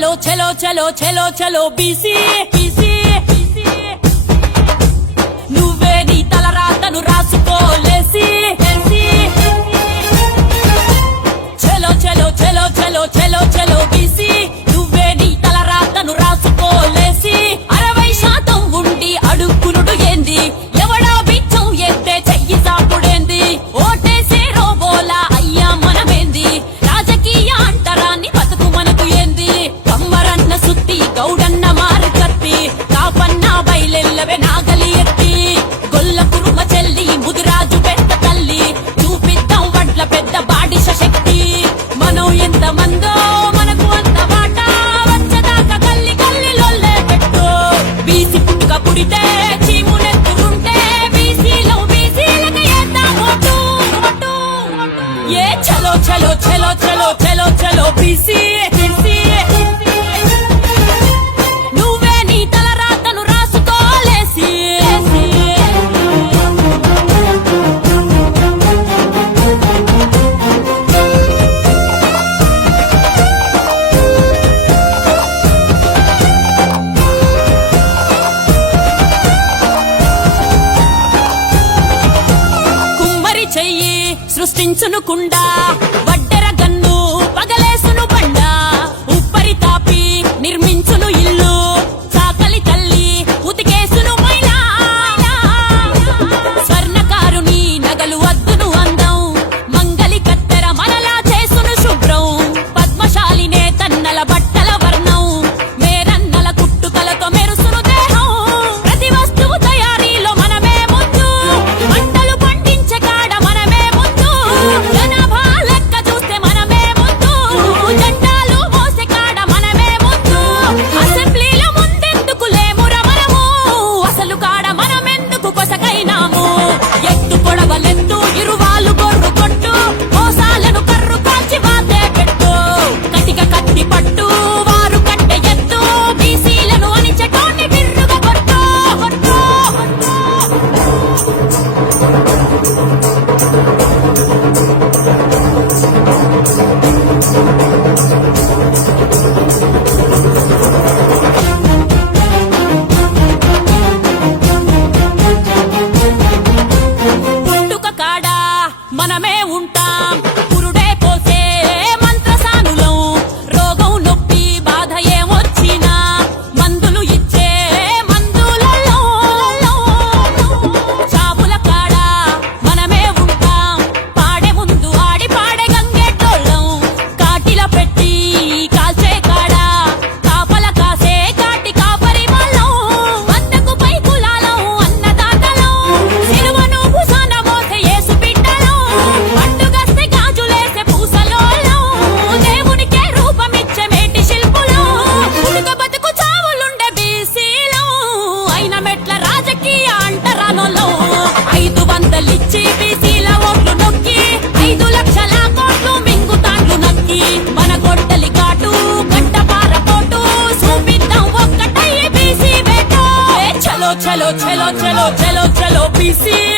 చలో చలో చలో చలో చలో బీసీ బీసీ నువ్వే నీ తలరాతను రాసుకోలేసి చలో చలో చలో చలో చలో చలో చలో చలో చలో చలో చలో బీసీఏ బీసీఏ నువ్వే నీ తల రాతను రాసుకోలేసి చెయ్యి సృష్టించునుకుండా వడ్డెర గన్ను పగలేసును బండా. ఉప్పరి తాపి నిర్మించును ఇల్లు. cello, cello, cello, cello, cello, cello, cello, cello,